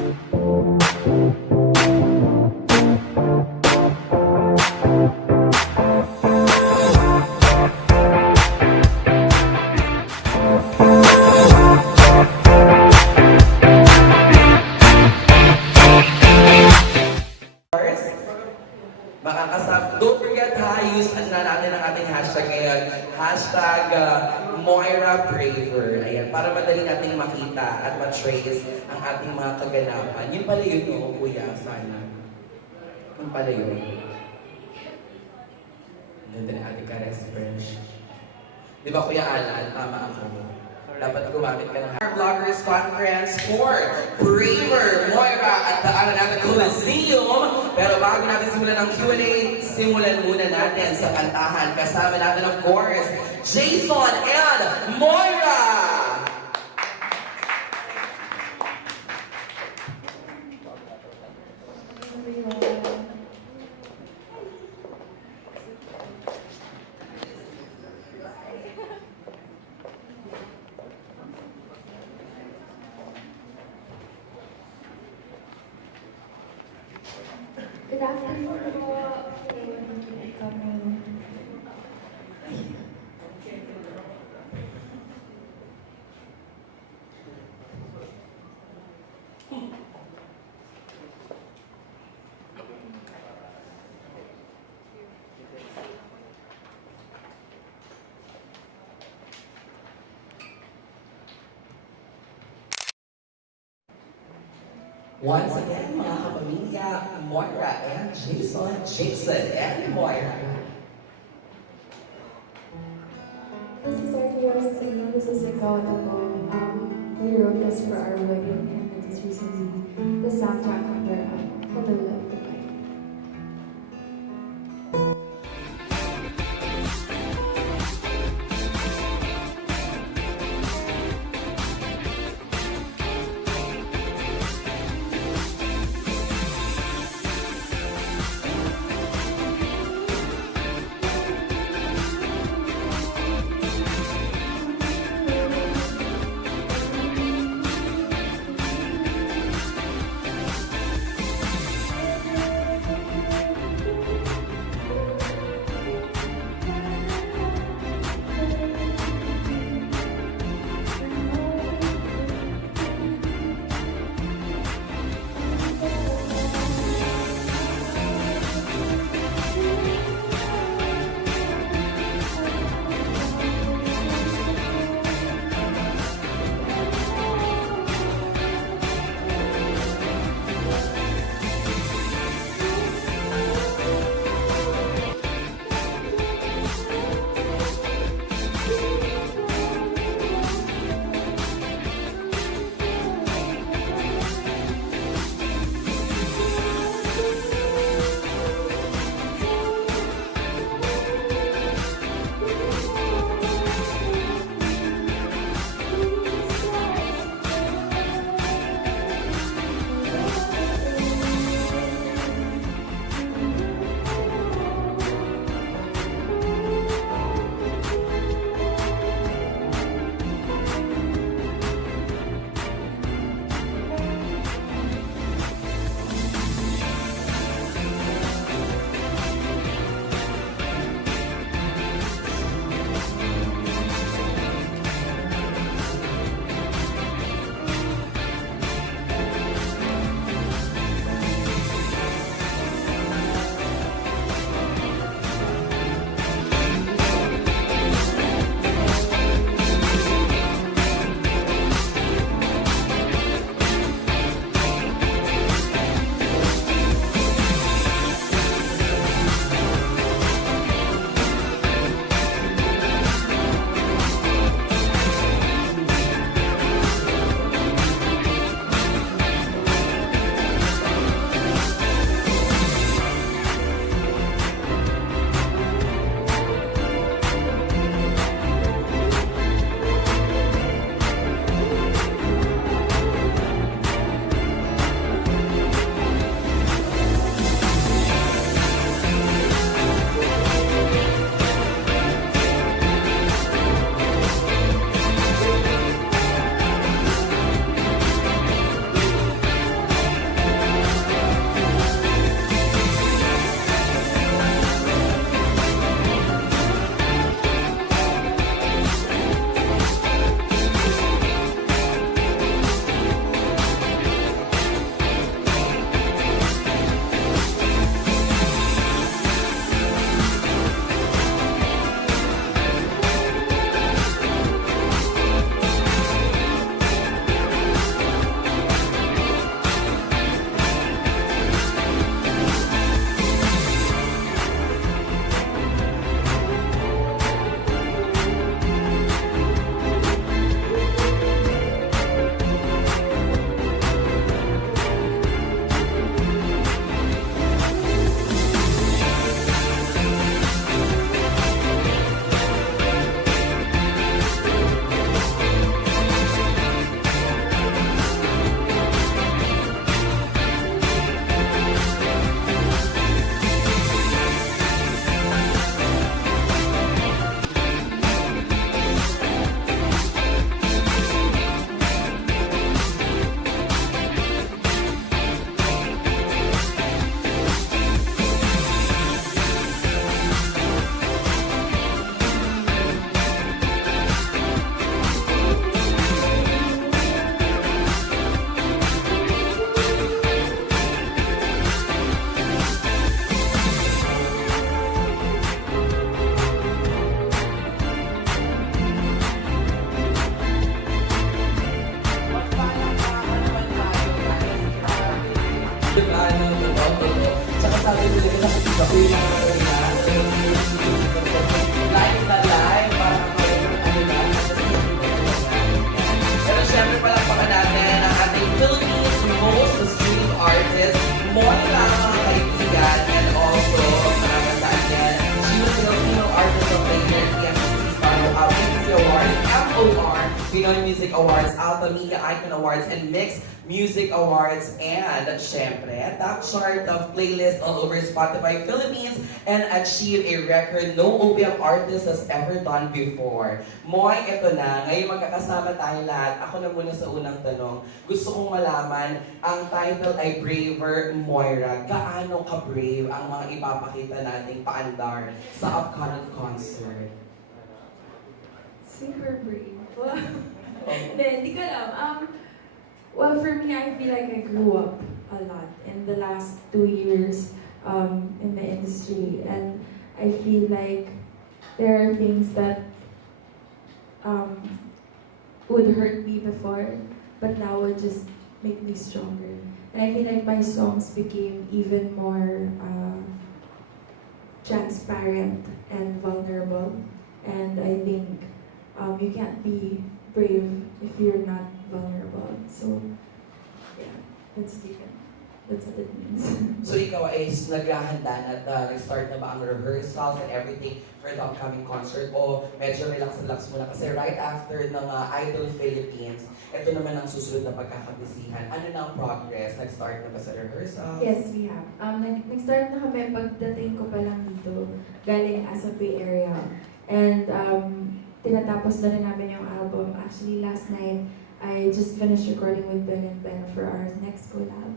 Don't forget ha, use na natin ang ating hashtag ngayon. Hashtag Moira Braver. Ayan, para madali nating makita at ma-trace ang ating mga kaganapan. Yun pala yun, no, kuya, sana. Yun pala yun. Ganda na ating ka-research. Di ba, Kuya Alan? Tama ako. Dapat gumamit ka ng Vloggers Conference for Braver Moira at daanan natin Coliseum. Pero bago natin simulan ang Q&A, simulan muna natin sa kantahan. Kasama natin, of course, Jason and Moira! Good afternoon po. Once again, mga kapamilya, Moira and Jason and Moira. This is our first single. This is Ikaw at Ako. We wrote this for our wedding and it is recently the soundtrack of our Hello Love Goodbye. sabi ko din sa gabi na live na live, parang ano na. Pero syempre palakpakan natin ang ating Philippines most street artist, Moira, mga kaibigan, and also, maraming yan, she was Filipino Artist of the Year, PMC Awards, MOR, Pinoy Music Awards, Alta Media Icon Awards, and Mixed Music Awards, and syempre, top chart of playlist all over Spotify Philippines, and achieve a record no OPM artist has ever done before. Moy, ito na. Ngayon magkakasama tayo lahat. Ako na muna sa unang tanong. Gusto kong malaman, ang title ay Braver Moira. Gaano ka-brave ang mga ipapakita nating paandar sa upcoming concert? Super brave. Hindi ko alam. Well, for me, I feel like I grew up a lot in the last 2 years in the industry, and I feel like there are things that would hurt me before, but now would just make me stronger. And I feel like my songs became even more transparent and vulnerable, and I think you can't be brave if you're not vulnerable. So, yeah, that's different. That's what it means. So ikaw ay naghahanda na at nag-start na ba ang rehearsals and everything for the upcoming concert? O medyo relax muna? Kasi right after ng Idol Philippines, ito naman ang susunod na pagkakabisihan. Ano na ang progress? Nag-start na ba sa rehearsals? Yes, we have. Nag-start na kami pagdating ko pa lang dito, galing as a Bay Area. And tinatapos na rin namin yung album. Actually, last night, I just finished recording with Ben and Ben for our next collab.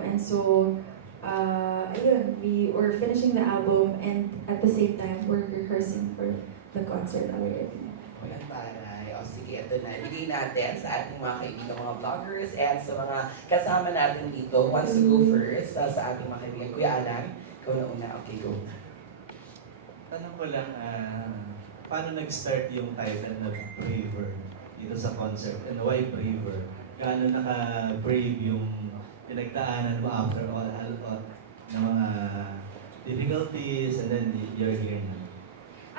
And so, ayun, we were finishing the album, and at the same time, we're rehearsing for the concert already. Walang taray. O sige, ito na. Ibigay natin sa ating mga kaibigan, mga vloggers, and sa mga kasama natin dito. Who wants to go first sa ating mga kaibigan? Kuya Alan, ikaw na una. Okay, go. Tanong ko lang, paano nag-start yung title na Braver dito sa concert? And why Braver? Gaano naka-brave yung pinagdaanan mo after all ng mga difficulties and then you're here now?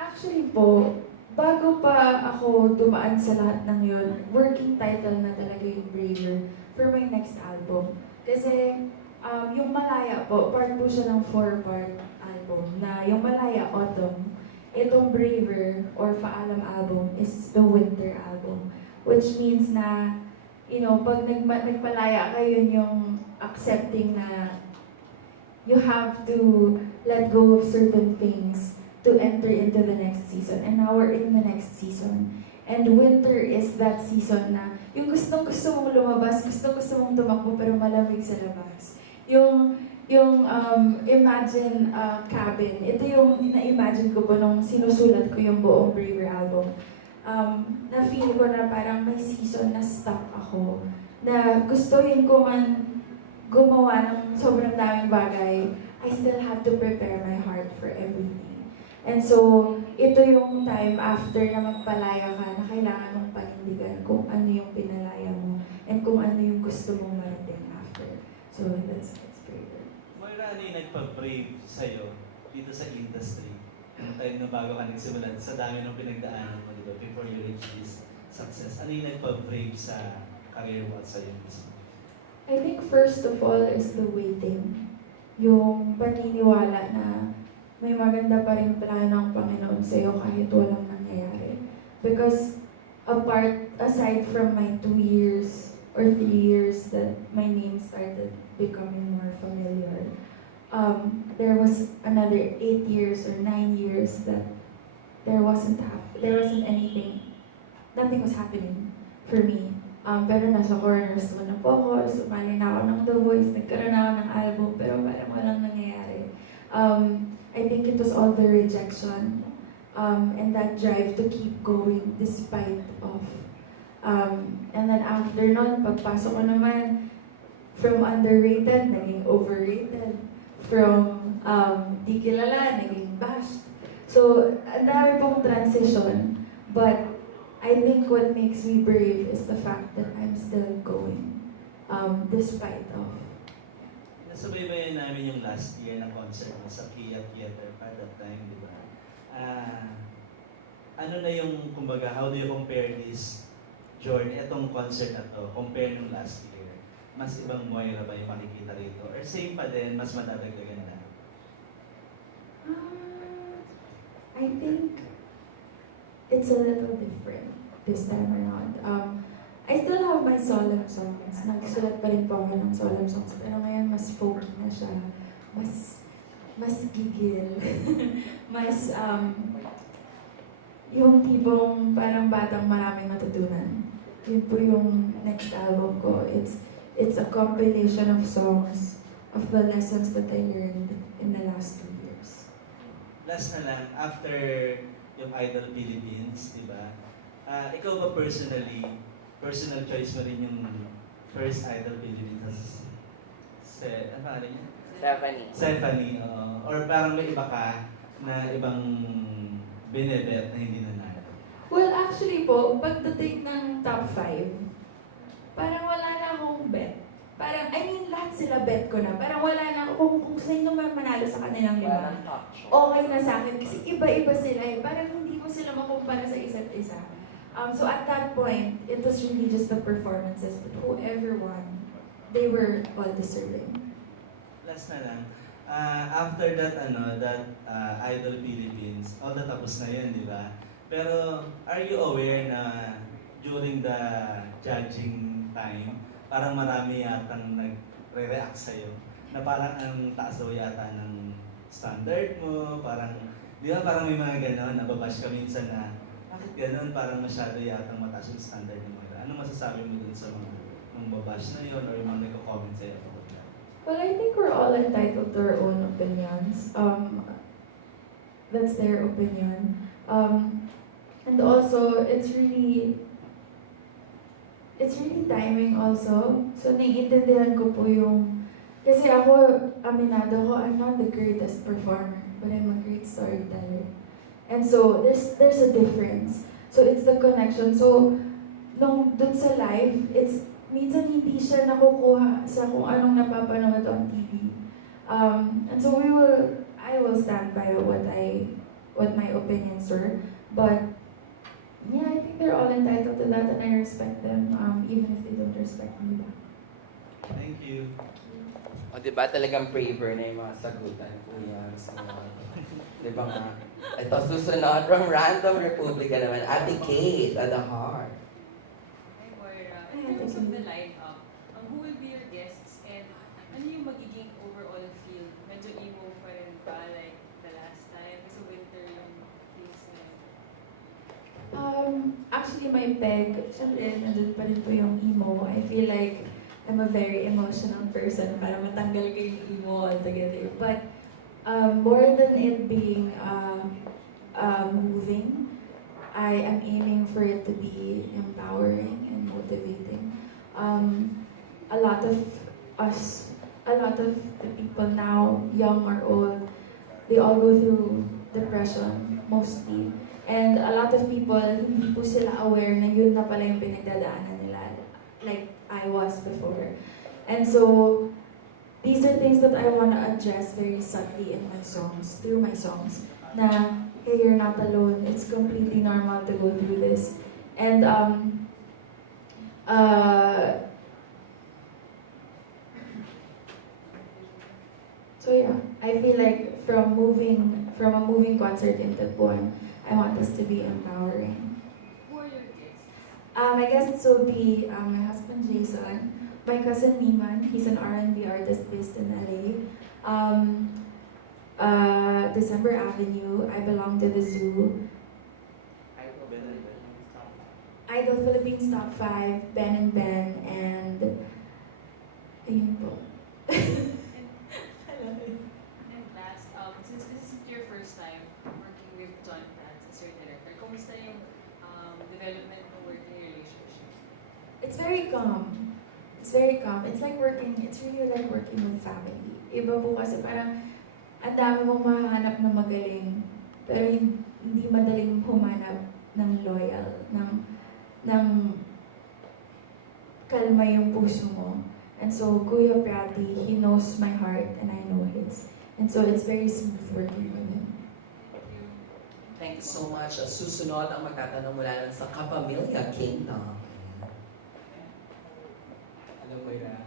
Actually po, bago pa ako dumaan sa lahat ng yun, working title na talaga yung Braver for my next album. Kasi yung Malaya po, part po siya ng 4-part album na yung Malaya Autumn. Itong Braver or Paalam album is the winter album, which means na, you know, pag nagpalaya kayo, yung accepting na you have to let go of certain things to enter into the next season. And now we're in the next season. And winter is that season na yung gustong-gusto mong lumabas, gustong-gusto mong tumakbo pero malamig sa labas. Yung Imagine Cabin, ito yung na-imagine ko po nung sinusulat ko yung buong Braver album. Na-feel ko na parang may season na stuck ako. Na gustuhin ko man gumawa ng sobrang daming bagay, I still have to prepare my heart for everything. And so, ito yung time after na magpalaya ka na kailangan mong panindigan kung ano yung pinalaya mo and kung ano yung gusto mong marating after. So, that's Braver. Moira, ano yung nagpa-brave sa'yo dito sa industry? Yung time na bago ka nagsimulan, sa dami ng pinagdaanan mo dito before you reach this success. Ano yung nagpa-brave sa career mo at sa'yo mismo? I think first of all is the waiting. Yung paniniwala na may maganda pa rin plano ng Panginoon sa'yo kahit walang nangyayari. Because aside from my 2 years or 3 years that my name started becoming more familiar, there was another 8 years or 9 years that there wasn't anything, nothing was happening for me. Pero nasa corners ko na po ako, sumali na ako ng The Voice, nagkaroon na ako ng album, pero parang walang nangyayari. I think it was all the rejection and that drive to keep going despite of. And then after nun, pagpasok ko naman, from underrated, naging overrated. From di kilala, naging bashed. So, ang dami pong transition. But I think what makes me brave is the fact that I'm still going, despite of. Nasubaybayan namin yung last year na concert mo sa Kia Theater pa that time, di ba? Ano na yung, kumbaga, how do you compare this journey, itong concert na to, compare nung last year? Mas ibang Moira ba yung makikita rito? Or same pa din, mas madadagdagan na? I think it's a little different this time around. I still have my solemn songs. Nagsulat pa rin po ako ng solemn songs. Pero ngayon, mas folky na siya. Mas gigil. mas, yung tipong parang batang maraming matutunan. Yun po yung next album ko. It's a compilation of songs of the lessons that I learned in the last 2 years. Last na lang, after yung Idol Philippines, di ba? Ikaw ba personal choice mo rin yung first Idol Philippines? Ano pa rin yan? Stephanie, oo. Or parang may iba ka na ibang binebet na hindi nanalo? Well, actually po, pagdating ng top 5, parang wala na akong bet. Parang, lahat sila bet ko na. Parang wala na ako, kung sino man manalo sa kanilang lima, okay na sa akin. Kasi iba-iba sila eh. Parang hindi mo sila makumpara sa isa't isa. So at that point, it was really just the performances. But whoever won, they were all deserving. Last na lang, after that, Idol Philippines, tapos na yun, di ba? Pero, are you aware na during the judging time, parang marami yatang nagre-react sa'yo, na parang ang taas daw yata ng standard mo, parang, di ba parang may mga gano'n, nababash ka minsan na, bakit gano'n, parang masyado yatang mataas yung standard mo. Ano masasabi mo dun sa mga babash na yun, or yung mga nagko-comment sa'yo? Well, I think we're all entitled to our own opinions. That's their opinion. And also, it's really timing also. So, naiintindihan ko po yung, kasi ako, aminado ko, I'm not the greatest performer, but I'm a great storyteller. And so, there's a difference. So, it's the connection. So, dun sa live, minsan hindi siya nakukuha sa kung anong napapanood on TV. And so, I will stand by what my opinions were. But, yeah, I think they're all entitled to that and I respect them, even if they don't respect me back. Thank you. O diba talagang braver na yung mga sagutan, kuya. So, diba nga? Ito susunod from Random Republica naman, Ate Kate at the heart. Hi, Moira. In terms of the lineup, who will be your guests and ano yung magiging overall feel? Medyo emo pa rin ba like the last time? Kasi winter yung things na yun. Actually, my peg, syempre, nandun pa rin po yung emo. I feel like I'm a very emotional person para matanggal ko yung emo altogether. But more than it being moving, I am aiming for it to be empowering and motivating. A lot of the people now, young or old, they all go through depression mostly. And a lot of people, hindi po sila aware na yun na pala yung pinagdadaanan nila, like I was before. And so, these are things that I want to address very subtly in my songs, through my songs, na, hey, you're not alone, it's completely normal to go through this. And, so yeah, I feel like from a moving concert into poem, I want this to be empowering. Who are your guests? My guests will be my husband Jason, my cousin Niman, he's an R&B artist based in LA. December Avenue, I belong to the zoo. Idol Philippines Top 5, Ben and Ben, and ayun po. And last, since this is your first time working with John Prats as your director, kumusta yung development ng working relationship? It's very calm. It's very calm. It's really like working with family. Iba po kasi parang ang dami mong mahanap na magaling, pero hindi madaling humanap ng loyal, ng kalma yung puso mo. And so Kuya Prati, he knows my heart and I know his. And so it's very smooth working with him. Thank you so much. Susunod ang magtatanong mula lang sa Kapamilya Kingdom. Ano Moira,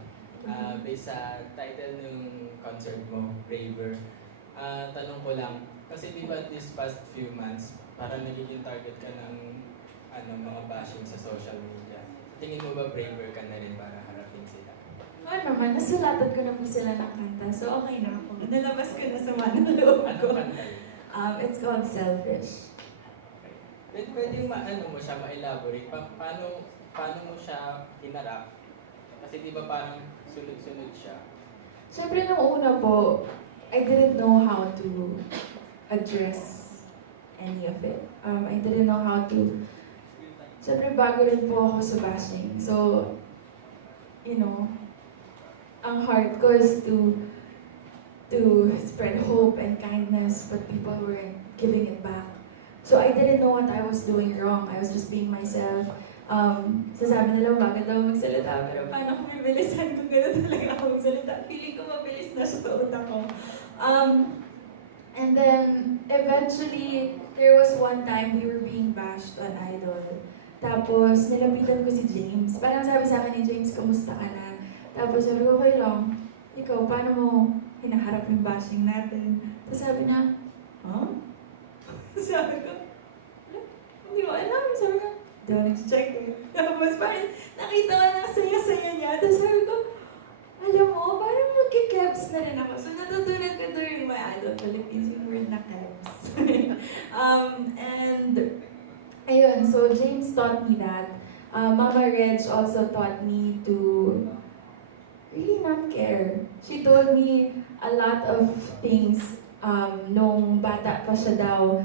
based sa title ng concert mo, Braver, tanong ko lang, kasi di ba this past few months, parang nagiging target ka ng mga bashing sa social media. Tingin mo ba braver ka na rin para harapin sila? Oo naman, nasulatan ko na po sila ng kanta, so okay na ako. Nalabas ko na sa manang loob Ano ko. kanta yun? It's called Selfish. Okay. Pwede mo siya ma-elaborate, paano mo siya hinarap? Kasi di ba parang sunod-sunod siya? Siyempre, nung una po, I didn't know how to address any of it. I didn't know how to... Siyempre, bago rin po ako sa bashing. So, you know, ang heart ko is to spread hope and kindness, but people weren't giving it back. So I didn't know what I was doing wrong. I was just being myself. Sasabi nila, bakit daw magsalita? Pero paano kung bibilisan kung gano'n talaga ako magsalita? Feeling ko mabilis na siya sa utak ko. And then, eventually, there was one time we were being bashed on Idol. Tapos, nilapitan ko si James. Parang sabi sa akin ni James, kamusta ka na? Tapos sabi ko, okay lang. Ikaw, paano mo hinaharap yung bashing natin? Tapos sabi na, huh? Sabi ko, hindi ko alam. Sabi ko, don't check eh. Tapos parang nakita ko na saya-saya niya. Tapos sabi ko, alam mo, parang magkikebs na rin ako. So natutunan ko during my Idol Philippines yung word na kebs. And ayun, so James taught me that. Mama Reg also taught me to really not care. She told me a lot of things nung bata pa siya daw.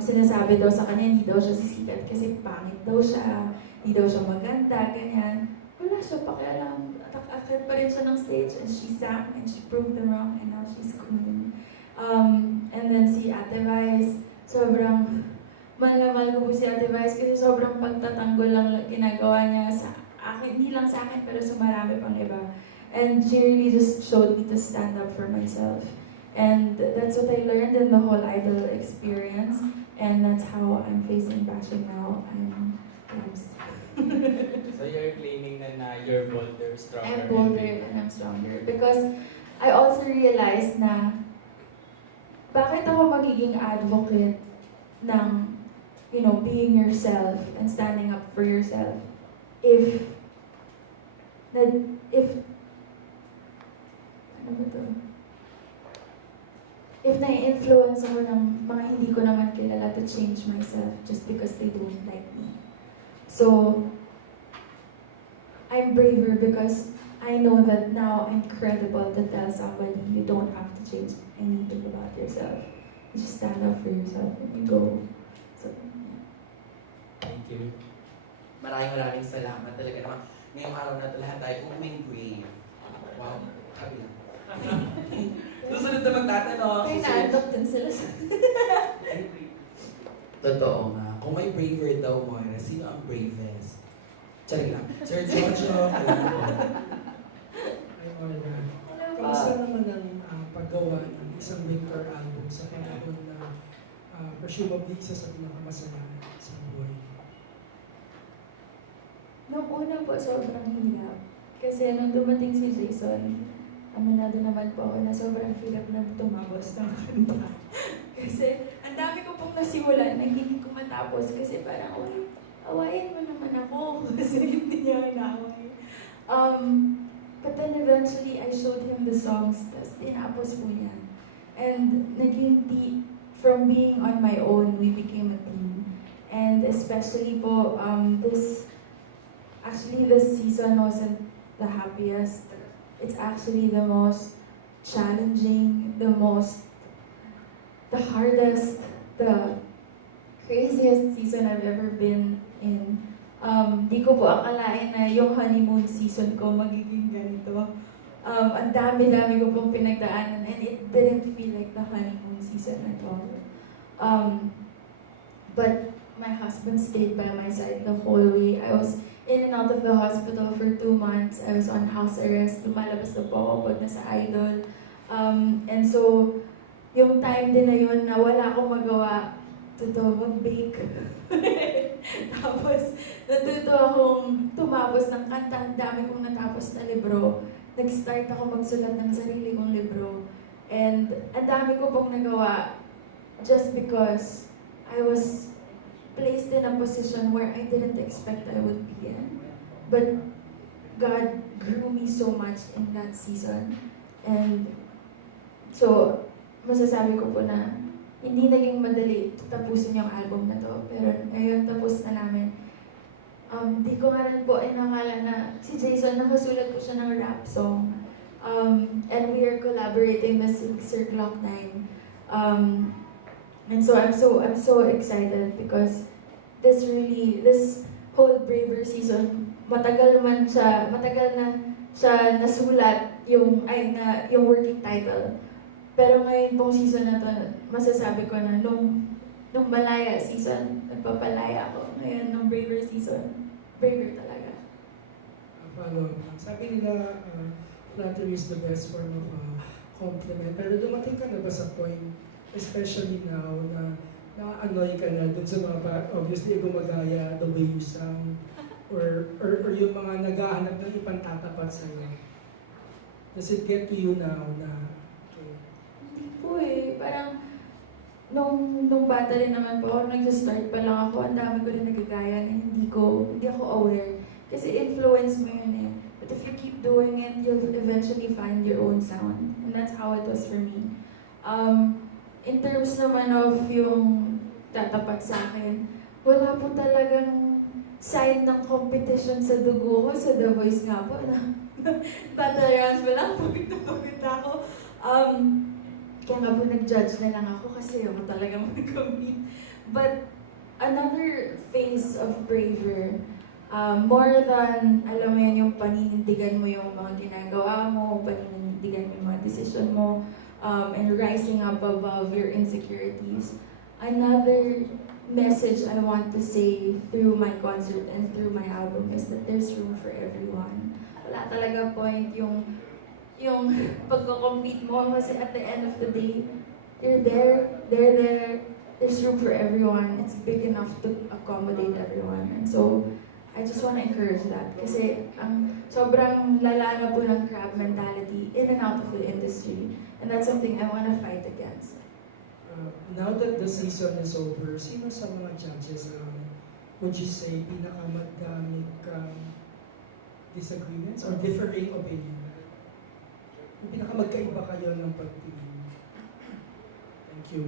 Sinasabi daw sa kanya, hindi daw siya sisikat kasi pangit daw siya, hindi daw siya maganda, ganyan. Wala siya pakialam. Atak-akat pa rin siya ng stage and she sang and she proved them wrong and now she's queen. And then si Ate Vice, sobrang mahal ko po si Ate Vice kasi sobrang pagtatanggol lang ginagawa niya sa akin, hindi lang sa akin pero sa marami pang iba. And she really just showed me to stand up for myself. And that's what I learned in the whole Idol experience. And that's how I'm facing bashing now. I'm So you're claiming na you're bolder, stronger, I'm bolder and I'm stronger. Because I also realized na bakit ako magiging advocate ng, you know, being yourself and standing up for yourself if ano ba to? If na-influence ako ng mga hindi ko naman kilala to change myself just because they don't like me. So, I'm braver because I know that now I'm credible to tell somebody you don't have to change anything about yourself. You just stand up for yourself and you go. So, yeah. Thank you. Maraming salamat talaga naman. Ngayong araw na ito lahat tayo umuwing brave. Wow, sabi lang. Susunod na magtatanong. Ay, na-adopt din sila sa... Totoo nga. Kung may braver daw, Moira, sino ang bravest? Charing lang. Sir Jojo, alam ko. Ay, Moira. Hello po. Kamusta naman ang paggawa ng isang winter album sa panahon na presumably isa sa pinakamasaya sa buhay? Nung una po, sobrang hirap. Kasi nung dumating si Jason, aminado naman po ako na sobrang hirap na tumapos ng kanta. Kasi ang dami ko pong nasimulan na hindi ko matapos kasi parang, uy, awayin mo naman ako kasi hindi niya inaaway. But then eventually, I showed him the songs, tapos tinapos po niya. And from being on my own, we became a team. And especially po, this season wasn't the happiest. It's actually the most challenging, the hardest, the craziest season I've ever been in. Di ko po akalain na yung honeymoon season ko magiging ganito. Ang dami-dami ko pong pinagdaanan and it didn't feel like the honeymoon season at all. But my husband stayed by my side the whole way. in and out of the hospital for 2 months. I was on house arrest. Lumalabas na po ako pag nasa Idol. And so, yung time din na yun na wala akong magawa, mag-bake. Tapos, natuto akong tumapos ng kanta. Ang dami kong natapos na libro. Nag-start ako magsulat ng sarili kong libro. And ang dami ko pong nagawa just because I was placed in a position where I didn't expect I would be in. But God grew me so much in that season. And so, masasabi ko po na hindi naging madali tapusin yung album na to. Pero ngayon tapos na namin. Di ko nga rin po inakala na si Jason, nakasulat po siya ng rap song. And we are collaborating with Sir Glock 9. And so I'm so excited because this whole Braver season, matagal na siya nasulat yung working title. Pero ngayon pong season na to, masasabi ko na nung Malaya season, nagpapalaya ako. Ngayon, nung Braver season, braver talaga. Follow-up. Sabi nila, flattery is the best form of compliment. Pero dumating ka na ba sa point, especially now, na na-annoy ka na dun sa mga, obviously, gumagaya the way you sound, or yung mga naghahanap ng ipantatapat sa'yo? Does it get to you now na, Hindi po eh. Parang, nung bata rin naman po ako, nag-start pa lang ako, ang dami ko rin nagagaya na hindi ako aware. Kasi influence mo yun eh. But if you keep doing it, you'll eventually find your own sound. And that's how it was for me. In terms naman of yung tatapat sa akin, wala po talagang sign ng competition sa dugo ko, sa The Voice nga po. Battle rounds pa lang, pagod na ako. Kaya nga po nag-judge na lang ako kasi ako talagang mag-compete. But another phase of Braver, more than, alam mo yan, yung paninindigan mo yung mga ginagawa mo, paninindigan mo yung mga decision mo, and rising up above your insecurities. Another message I want to say through my concert and through my album is that there's room for everyone. Wala talaga point yung pagko-compete mo kasi at the end of the day, they're there, there's room for everyone. It's big enough to accommodate everyone. And so, I just want to encourage that kasi ang sobrang lala na po ng crab mentality in and out of the industry. And that's something I want to fight against. Now that the season is over, sino sa mga judges would you say pinakamadami kang disagreements or differing opinion? Yung pinakamagkaiba kayo ng pagtingin. Thank you.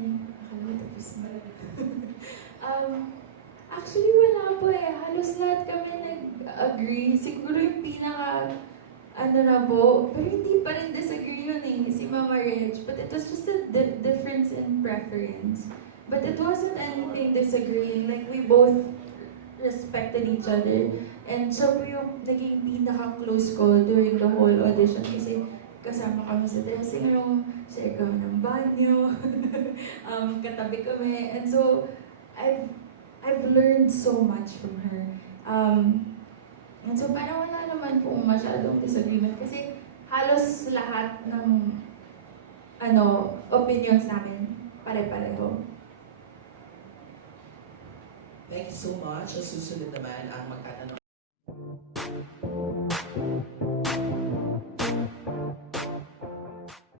Ay, akala tapos na. Actually, wala po eh. Halos lahat kami nag-agree. Siguro yung na po, pero hindi pa rin disagree yun eh, si Mama Rich. But it was just a difference in preference. But it wasn't anything disagreeing. Like, we both respected each other. And siya po yung naging pinaka-close ko during the whole audition kasi kasama kami sa dressing room, share kami ng banyo, katabi kami. And so, I've learned so much from her. And so, parang wala naman pong masyadong disagreement kasi halos lahat ng opinions namin pare-pareho. Thank you so much. Ang susunod naman ang magtatanong